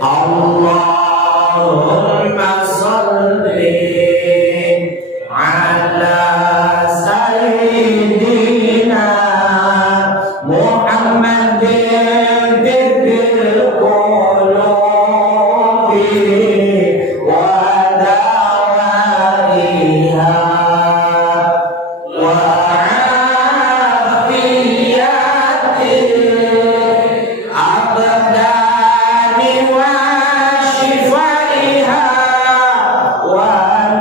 Allahumma salli ala sayyidina Muhammadin tibbil qulubi wa dawaiha wa afiyatil abdani wa shifaiha wa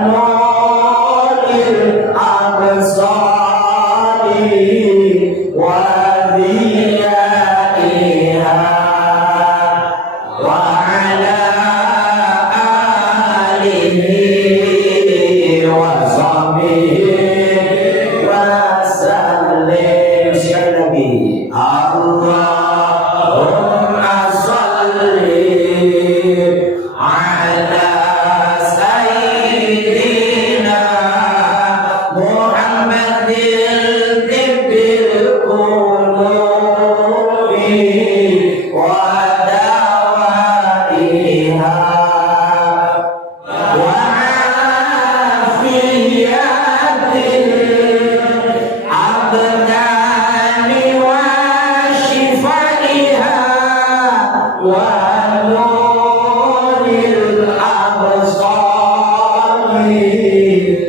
nuril absari wa diyaiha wa ala alihi wa sahbihi wa sallim. Sekali lagi, Allahumma salli ala sayyidina Muhammadin tibbil qulubi wa dawaiha wa afiyatil abdani wa shifaiha wa nuril absari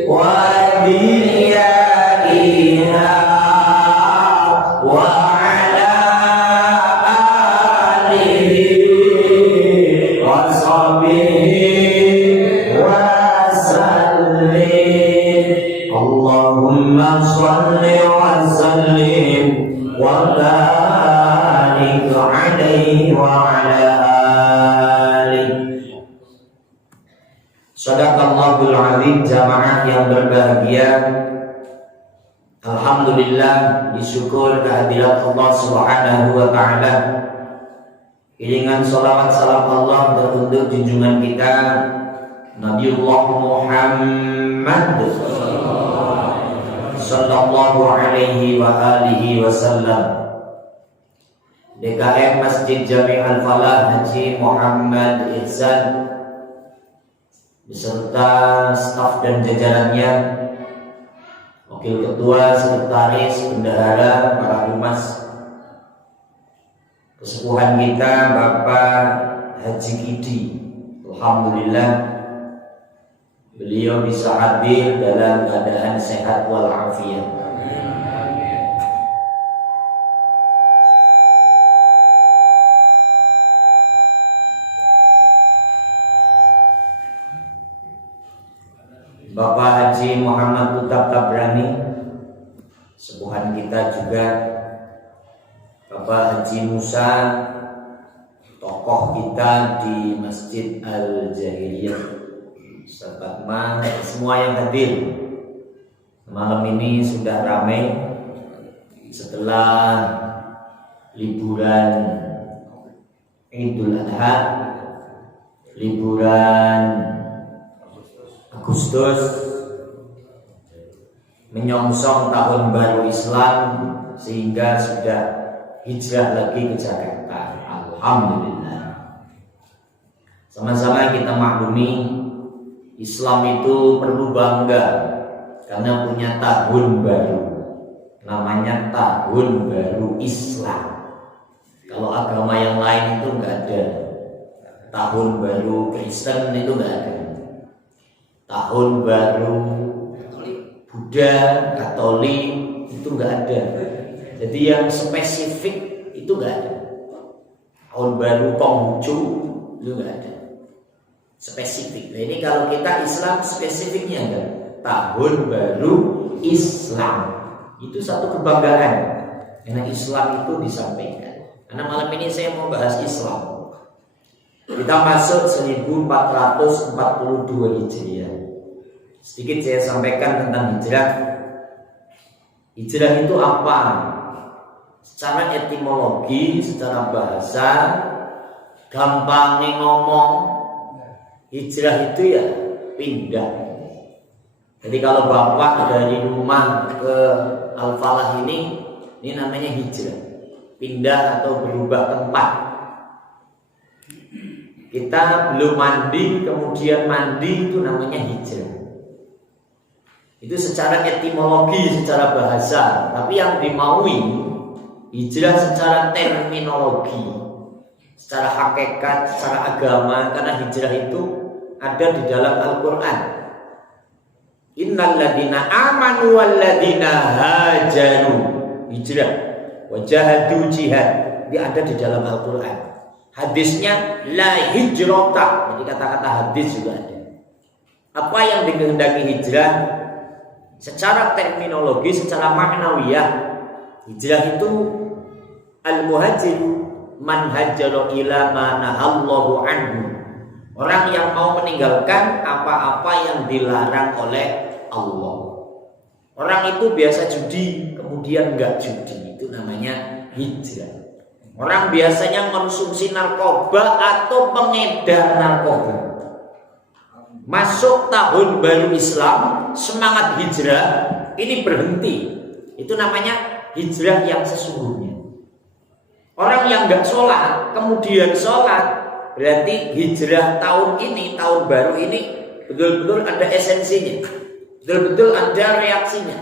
wa diyaiha wa ala alihi wa sahbihi wa sallim. Allahumma salli wa sallim wa barik alaihi wa ala alihi. Shadaqallahul azim. Jamaah yang berbahagia, alhamdulillah, disyukur kehadirat Allah Subhanahu wa taala. Iringan salawat salam Allah teruntuk junjungan kita Nabiullah Muhammad sallallahu alaihi wa alihi wasallam. DKM Masjid Jami' Al-Falah Haji Muhammad Ihsan beserta staf dan jajarannya, wakil ketua, sekretaris, bendahara, para humas, kesepuhan kita Bapak Haji Kidi. Alhamdulillah, beliau bisa hadir dalam keadaan sehat walafiat. Bapak Haji Muhammad Utap Tabrani, sepuhan kita juga. Bapak Haji Musa, tokoh kita di Masjid Al-Jahiliyah, Fatma, semua yang hadir malam ini sudah ramai setelah liburan Idul Adha, liburan Agustus, menyongsong tahun baru Islam, sehingga sudah hijrah lagi ke Jakarta. Alhamdulillah. Sama-sama kita maklumi, Islam itu perlu bangga karena punya tahun baru, namanya tahun baru Islam. Kalau agama yang lain itu nggak ada. Tahun baru Kristen itu nggak ada. Tahun baru Buddha, Katolik itu nggak ada. Jadi yang spesifik itu nggak ada. Tahun baru Konghucu itu nggak ada. Spesifik. Nah ini kalau kita Islam spesifiknya ada. Tahun baru Islam itu satu kebanggaan karena Islam itu disampaikan. Karena malam ini saya mau bahas Islam. Kita masuk 1442 Hijriah. Sedikit saya sampaikan tentang hijrah. Hijrah itu apa? Secara etimologi, secara bahasa, gampangnya ngomong, hijrah itu ya pindah. Jadi kalau bapak dari rumah ke Al-Falah ini namanya hijrah, pindah atau berubah tempat. Kita belum mandi, kemudian mandi, itu namanya hijrah. Itu secara etimologi, secara bahasa. Tapi yang dimaui hijrah secara terminologi, secara hakikat, secara agama. Karena hijrah itu ada di dalam Al-Quran. Innal ladina amanu wal ladina hajaru, hijrah, wajahadu jihad. Dia ada di dalam Al-Quran. Hadisnya la hijrata. Jadi kata-kata hadis juga ada. Apa yang dikehendaki hijrah secara terminologi, secara maknawiyah, hijrah itu al-muhajir man hajjara ila ma nahallahu anhu. Orang yang mau meninggalkan apa-apa yang dilarang oleh Allah. Orang itu biasa judi, kemudian enggak judi. Itu namanya hijrah. Orang biasanya konsumsi narkoba atau pengedar narkoba. Masuk tahun baru Islam, semangat hijrah ini berhenti. Itu namanya hijrah yang sesungguhnya. Orang yang enggak sholat, kemudian sholat, berarti hijrah tahun ini, tahun baru ini betul-betul ada esensinya, betul-betul ada reaksinya.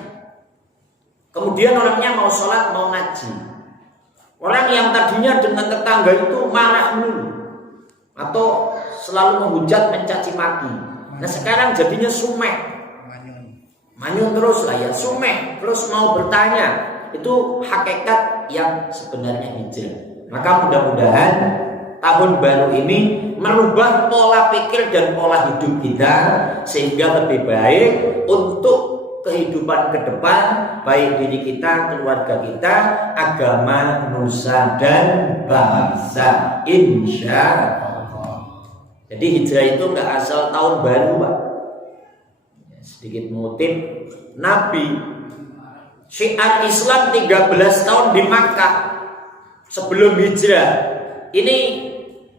Kemudian orangnya mau sholat, mau ngaji. Orang yang tadinya dengan tetangga itu marah dulu atau selalu menghujat, mencaci maki. Nah sekarang jadinya sumeh, manyun terus lah ya, sumeh, terus mau bertanya. Itu hakikat yang sebenarnya hijrah. Maka mudah-mudahan tahun baru ini merubah pola pikir dan pola hidup kita sehingga lebih baik untuk kehidupan ke depan, baik diri kita, keluarga kita, agama, nusa dan bangsa, insya Allah. Jadi hijrah itu nggak asal tahun baru, Pak. Sedikit mengutip Nabi, syiar Islam 13 tahun di Makkah sebelum hijrah. Ini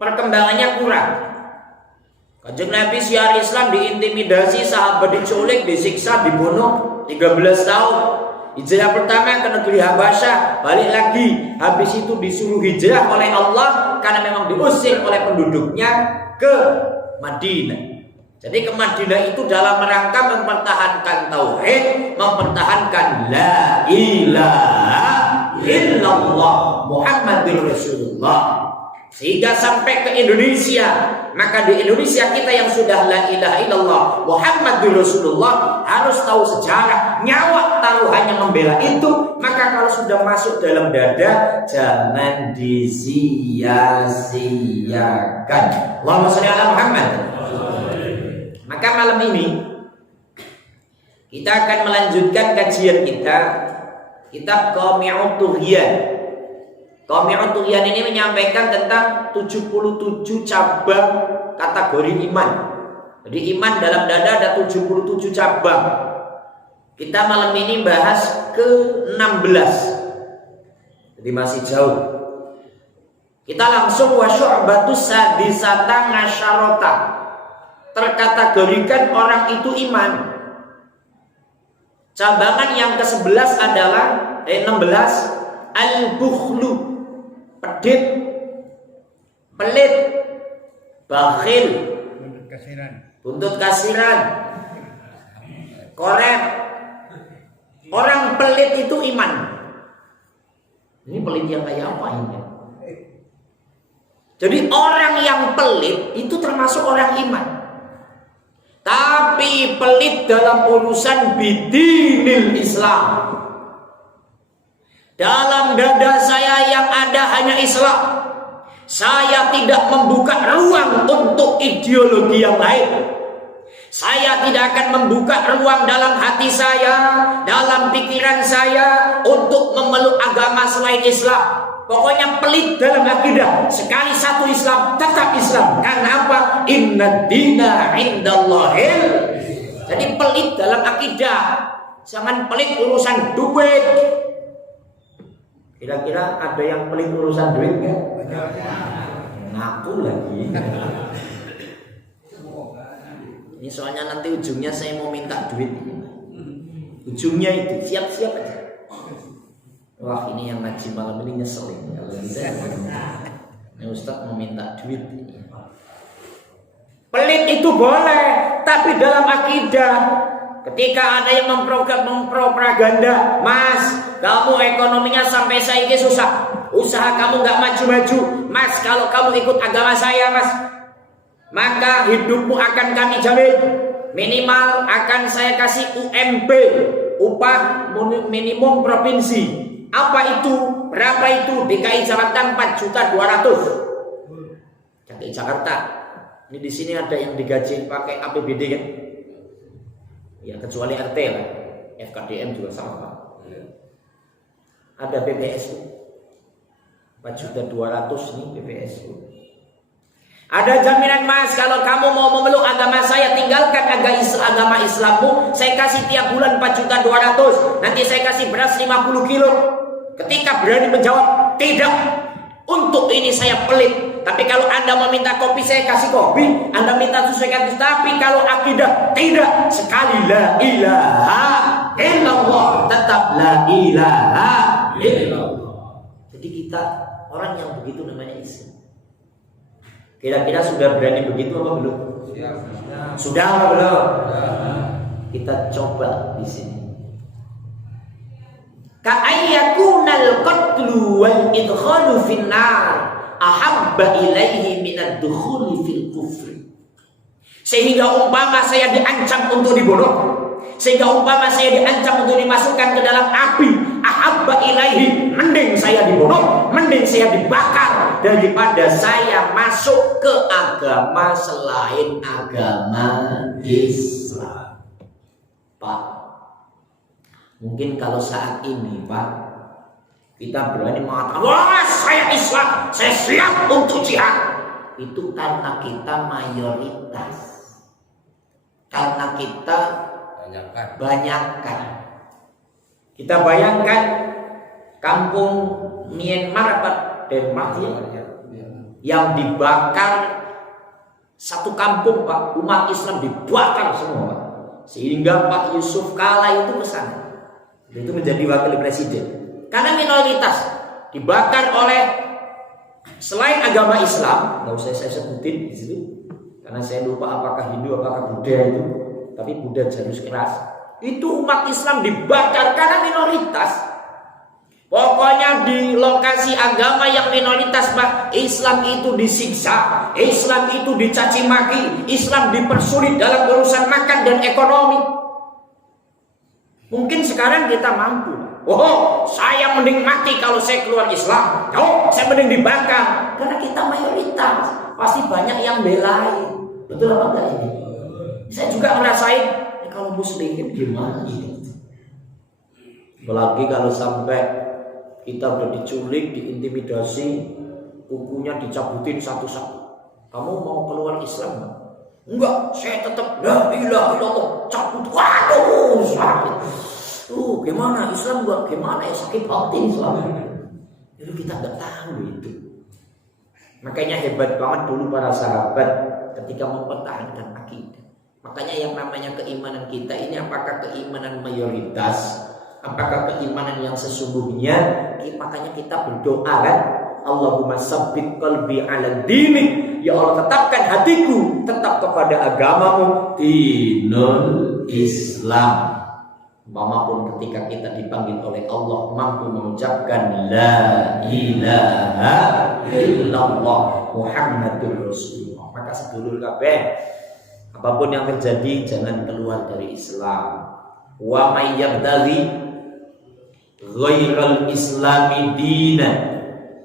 perkembangannya kurang. Kanjeng Nabi syiar Islam diintimidasi, sahabat diculik, disiksa, dibunuh 13 tahun. Hijrah pertama ke negeri Habasyah, balik lagi. Habis itu disuruh hijrah oleh Allah karena memang diusir oleh penduduknya ke Madinah. Jadi ke Madinah itu dalam rangka mempertahankan tauhid, mempertahankan la ilaha illallah Muhammadur Rasulullah. Sehingga sampai ke Indonesia, maka di Indonesia kita yang sudah la ilaha illallah Muhammadur Rasulullah harus tahu sejarah, nyawa taruhannya membela itu. Maka kalau sudah masuk dalam dada, jangan disia-siakan. Allahumma sholli ala Muhammad. Maka malam ini kita akan melanjutkan kajian kita, kitab Qami'ut Tughyan. Qami'ut Tughyan ini menyampaikan tentang 77 cabang kategori iman. Jadi iman dalam dada ada 77 cabang. Kita malam ini bahas ke-16. Jadi masih jauh. Kita langsung wa syu'batus sadisata ngasyarota. Terkategorikan orang itu iman. Cabangan yang ke-11 adalah 16 al-bukhlu, pedit, pelit, bakhil, buntut kasiran, korek. Orang pelit itu iman. Ini pelit yang kayak apa ini? Jadi orang yang pelit itu termasuk orang iman. Tapi pelit dalam urusan bidinil Islam. Dalam dada saya yang ada hanya Islam. Saya tidak membuka ruang untuk ideologi yang lain. Saya tidak akan membuka ruang dalam hati saya, dalam pikiran saya untuk memeluk agama selain Islam. Pokoknya pelit dalam akidah. Sekali satu Islam, tetap Islam. Karena apa? Inna dina indallahil. Jadi pelit dalam akidah. Jangan pelit urusan duit. Kira-kira ada yang pelit urusan duit kan? Ngaku lagi. Ini soalnya nanti ujungnya saya mau minta duit. Ujungnya itu siap-siap aja. Wah ini yang ngaji malam ini ngeselin. Kalau gitu ini Ustaz mau minta duit. Pelit itu boleh, tapi dalam akidah ketika ada yang mempropaganda, Mas, kamu ekonominya sampai saiki susah, usaha kamu nggak maju-maju, Mas, kalau kamu ikut agama saya, Mas, maka hidupmu akan kami jamin, minimal akan saya kasih UMP, upah minimum provinsi. Apa itu? Berapa itu? DKI Jakarta 4.200.000. DKI Jakarta. Ini di sini ada yang digaji pakai APBD kan? Ya kecuali RT lah, FKDM juga sama Pak. Ada BPSU 4.200.000 nih BPSU. Ada jaminan, Mas, kalau kamu mau memeluk agama saya, tinggalkan agama Islammu, saya kasih tiap bulan 4.200.000. Nanti saya kasih beras 50 kilo. Ketika berani menjawab tidak, untuk ini saya pelit. Tapi kalau Anda meminta kopi, saya kasih kopi. Anda minta susu, saya kasih. Tapi kalau akidah, tidak. Sekali la ilaha illallah, tetap la ilaha illallah. Jadi kita orang yang begitu namanya Islam. Kira-kira sudah berani begitu apa belum? Sudah apa belum? Kita coba di sini. Ka'ayyakunal qatlu wal idkhalu finnar ahabba ilaihi minad dukhuli fil kufri. Sehingga umpama saya diancam untuk dibunuh, sehingga umpama saya diancam untuk dimasukkan ke dalam api, ahabba ilaihi, mending saya dibunuh, mending saya dibakar daripada saya masuk ke agama selain agama Islam. Pak, mungkin kalau saat ini, Pak, kita berani mengatakan, wah, saya Islam, saya siap untuk jihad. Itu karena kita mayoritas, karena kita banyakkan. Kita bayangkan kampung Myanmar apa Denmark yang dibakar satu kampung, Pak, umat Islam dibakar semua, Pak. Sehingga Pak Yusuf Kala itu ke sana. Itu menjadi wakil presiden. Karena minoritas dibakar oleh selain agama Islam, nggak usah saya sebutin di situ, karena saya lupa apakah Hindu apakah Buddha itu, tapi Buddha jalur keras. Itu umat Islam dibakar karena minoritas. Pokoknya di lokasi agama yang minoritas, Pak, Islam itu disiksa, Islam itu dicaci maki, Islam dipersulit dalam urusan makan dan ekonomi. Mungkin sekarang kita mampu. Oh, saya mending mati kalau saya keluar Islam. Oh, saya mending dibakar. Karena kita mayoritas, pasti banyak yang belain. Betul apa enggak ini? Saya juga ngerasain, kalau muslimin gimana ini? Apalagi kalau sampai kita udah diculik, diintimidasi, kukunya dicabutin satu-satu. Kamu mau keluar Islam? Enggak, saya tetap la ilaha illallah, cabut. Waduh, sakit. Gimana Islam gua? Gimana ya, sakit hati Islam. Itu kita nggak tahu itu. Makanya hebat banget dulu para sahabat ketika mempertahankan akidah. Makanya yang namanya keimanan kita ini, apakah keimanan mayoritas, apakah keimanan yang sesungguhnya? Makanya kita berdoa kan, Allahumma sabbit qalbi ala dinik. Ya Allah, tetapkan hatiku tetap kepada agamamu, dinul Islam. Umpamapun ketika kita dipanggil oleh Allah mampu mengucapkan la ilaha illallah Muhammadur Rasulullah, maka sedulur kabeh, apapun yang terjadi jangan keluar dari Islam. Wa may yabtaghi ghairal islami dinan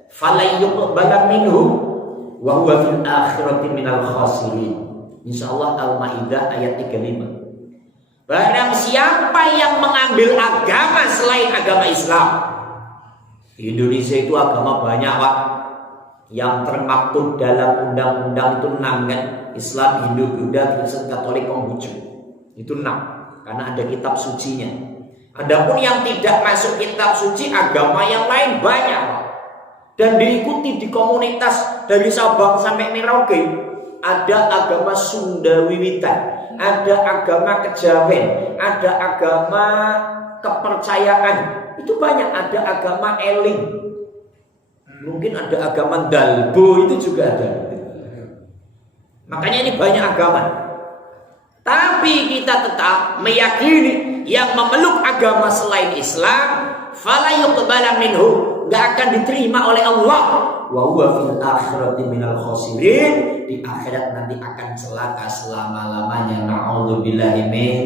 falan yuqbala minhu wa huwa fil akhirati minal khasirin. Insyaallah Al-Maidah ayat 35. Barang siapa yang mengambil agama selain agama Islam. Di Indonesia itu agama banyak, Pak. Yang termaktub dalam undang-undang itu 6 kan. Islam, Hindu, Buddha, Kristen, Katolik, Konghucu. Itu 6. Karena ada kitab sucinya. Adapun yang tidak masuk kitab suci, agama yang lain banyak, Pak. Dan diikuti di komunitas dari Sabang sampai Merauke. Ada agama Sunda Wiwitan, ada agama Kejawen, ada agama kepercayaan. Itu banyak, ada agama Eling. Mungkin ada agama Dalbo, itu juga ada. Makanya ini banyak agama. Tapi kita tetap meyakini yang memeluk agama selain Islam, fala yuqbala minhu, gak akan diterima oleh Allah. Wa huwa fil akhirati minal khosirin, di akhirat nanti akan celaka selama-lamanya. Na'udzubillahi min.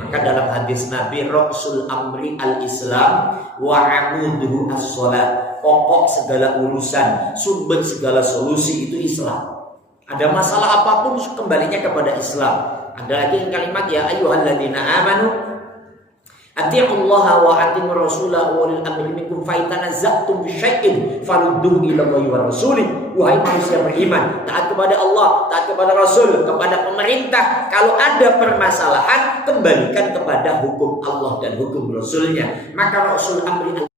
Maka dalam hadis Nabi, Rasul amri al-Islam wa amuduhu as-salat, pokok segala urusan, sumber segala solusi itu Islam. Ada masalah apapun kembalinya kepada Islam. Ada lagi kalimat ya ayyuhalladzina amanu atiiullaha wa atiiur rasulahu wa ulil amri minkum fa itanaza'tum bi syai'in farudduhu ila Allahi wa rasulih. Wahai manusia beriman, taat kepada Allah, taat kepada Rasul, kepada pemerintah. Kalau ada permasalahan, kembalikan kepada hukum Allah dan hukum Rasulnya. Maka Rasul amri